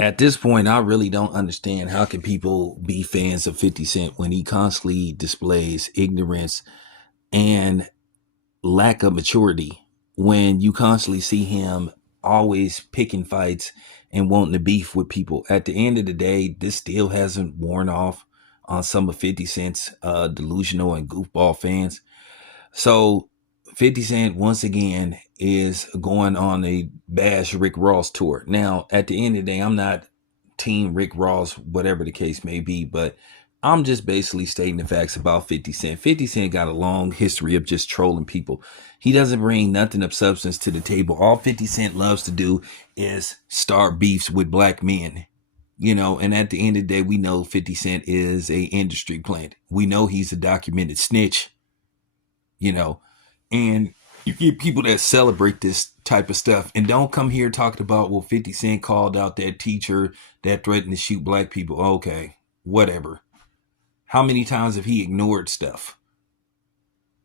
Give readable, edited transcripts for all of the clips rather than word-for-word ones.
At this point, I really don't understand how can people be fans of 50 Cent when he constantly displays ignorance and lack of maturity, when you constantly see him always picking fights and wanting to beef with people. At the end of the day, this still hasn't worn off on some of 50 Cent's delusional and goofball fans. So 50 Cent once again is going on a bash Rick Ross tour. Now, at the end of the day, I'm not team Rick Ross, whatever the case may be, but I'm just basically stating the facts about 50 Cent. 50 Cent got a long history of just trolling people. He doesn't bring nothing of substance to the table. All 50 Cent loves to do is start beefs with black men. And at the end of the day, we know 50 Cent is a industry plant. We know he's a documented snitch, you know, and you get people that celebrate this type of stuff and don't come here talking about, well, 50 Cent called out that teacher that threatened to shoot black people. Okay, whatever. How many times have he ignored stuff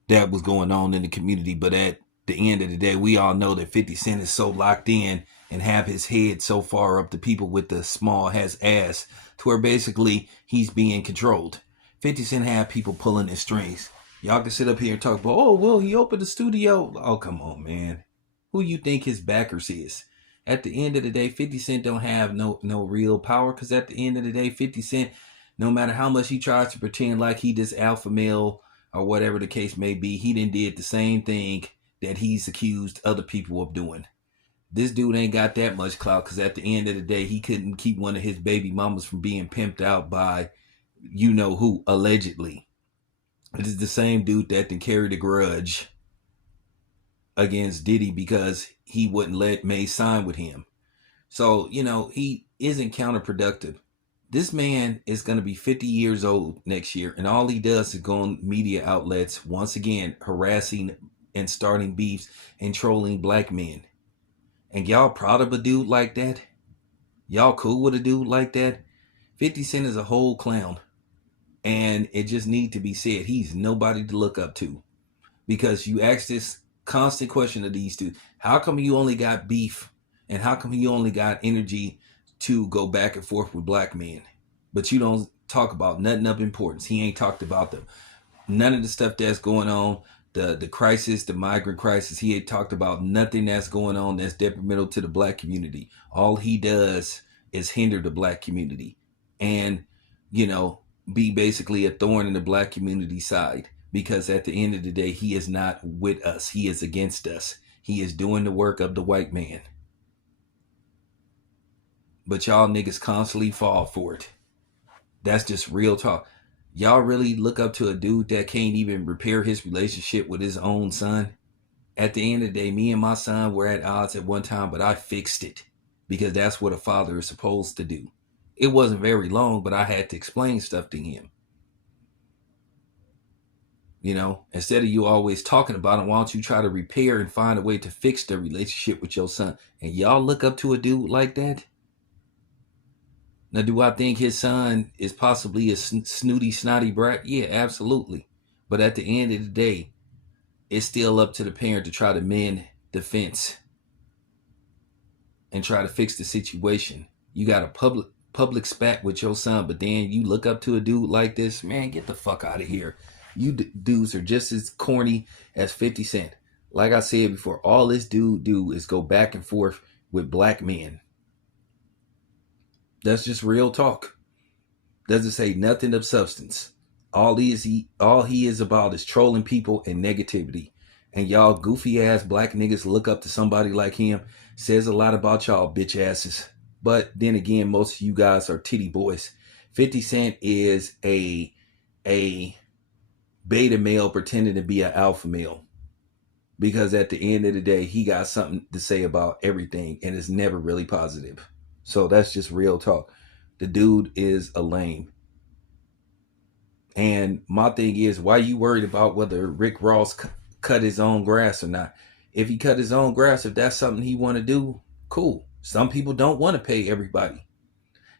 that was going on in the community? But at the end of the day, we all know that 50 Cent is so locked in and have his head so far up to people with the small has ass to where basically he's being controlled. 50 Cent have people pulling his strings. Y'all can sit up here and talk about, oh, well, he opened the studio. Oh, come on, man. Who you think his backers is? At the end of the day, 50 Cent don't have no real power, because at the end of the day, 50 Cent, no matter how much he tries to pretend like he this alpha male or whatever the case may be, he done did the same thing that he's accused other people of doing. This dude ain't got that much clout, because at the end of the day, he couldn't keep one of his baby mamas from being pimped out by you know who, allegedly. It is the same dude that then carried a grudge against Diddy because he wouldn't let May sign with him. So, he isn't counterproductive. This man is going to be 50 years old next year, and all he does is go on media outlets, once again, harassing and starting beefs and trolling black men. And y'all proud of a dude like that? Y'all cool with a dude like that? 50 Cent is a whole clown. And it just need to be said, he's nobody to look up to. Because you ask this constant question of these two, how come you only got beef and how come you only got energy to go back and forth with black men, but you don't talk about nothing of importance? He ain't talked about them. None of the stuff that's going on, the crisis, the migrant crisis, he ain't talked about nothing that's going on that's detrimental to the black community. All he does is hinder the black community and, be basically a thorn in the black community side, because at the end of the day, he is not with us. He is against us. He is doing the work of the white man. But y'all niggas constantly fall for it. That's just real talk. Y'all really look up to a dude that can't even repair his relationship with his own son? At the end of the day, me and my son were at odds at one time, but I fixed it because that's what a father is supposed to do. It wasn't very long, but I had to explain stuff to him. Instead of you always talking about it, why don't you try to repair and find a way to fix the relationship with your son? And y'all look up to a dude like that? Now, do I think his son is possibly a snooty, snotty brat? Yeah, absolutely. But at the end of the day, it's still up to the parent to try to mend the fence and try to fix the situation. You got a public spat with your son, but then you look up to a dude like this, man, get the fuck out of here. You dudes are just as corny as 50 Cent. Like I said before, all this dude do is go back and forth with black men. That's just real talk. Doesn't say nothing of substance. All he is about is trolling people and negativity. And y'all goofy ass black niggas look up to somebody like him. Says a lot about y'all bitch asses. But then again, most of you guys are titty boys. 50 Cent is a beta male pretending to be an alpha male. Because at the end of the day, he got something to say about everything, and it's never really positive. So that's just real talk. The dude is a lame. And my thing is, why you worried about whether Rick Ross cut his own grass or not? If he cut his own grass, if that's something he want to do, cool. Some people don't want to pay everybody.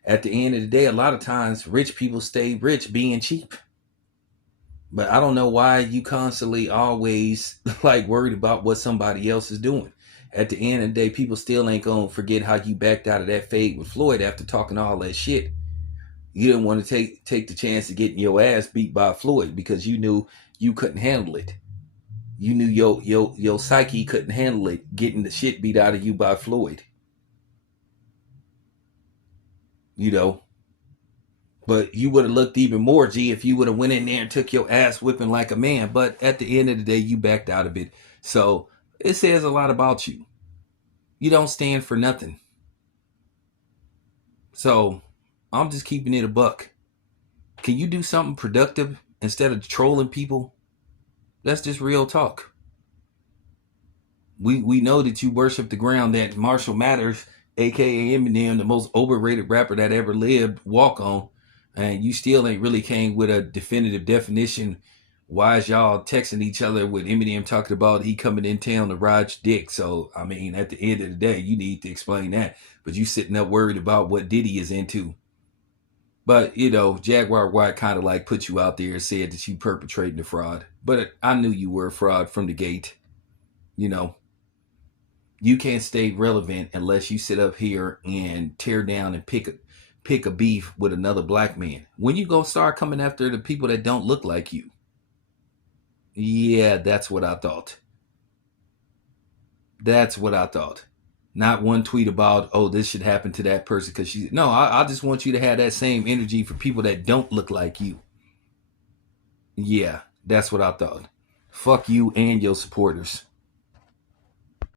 At the end of the day, a lot of times rich people stay rich being cheap. But I don't know why you constantly always like worried about what somebody else is doing. at the end of the day, people still ain't gonna forget how you backed out of that fade with Floyd after talking all that shit. You didn't want to take the chance of getting your ass beat by Floyd because you knew you couldn't handle it. You knew your psyche couldn't handle it, getting the shit beat out of you by Floyd. You know. But you would have looked even more G if you would have went in there and took your ass whipping like a man. But at the end of the day, you backed out of it. So it says a lot about you. You don't stand for nothing. So I'm just keeping it a buck. Can you do something productive instead of trolling people? That's just real talk. We know that you worship the ground that Marshall Mathers, aka Eminem, the most overrated rapper that ever lived, walk on, and you still ain't really came with a definitive definition. Why is y'all texting each other with Eminem talking about he coming in town to ride your dick? So I mean, at the end of the day, you need to explain that. But you sitting up worried about what Diddy is into. But you know, Jaguar White kind of like put you out there and said that you perpetrating the fraud. But I knew you were a fraud from the gate. You know. You can't stay relevant unless you sit up here and tear down and pick a beef with another black man. When you go start coming after the people that don't look like you? Yeah, that's what I thought. That's what I thought. Not one tweet about, oh, this should happen to that person because she. No, I just want you to have that same energy for people that don't look like you. Yeah, that's what I thought. Fuck you and your supporters.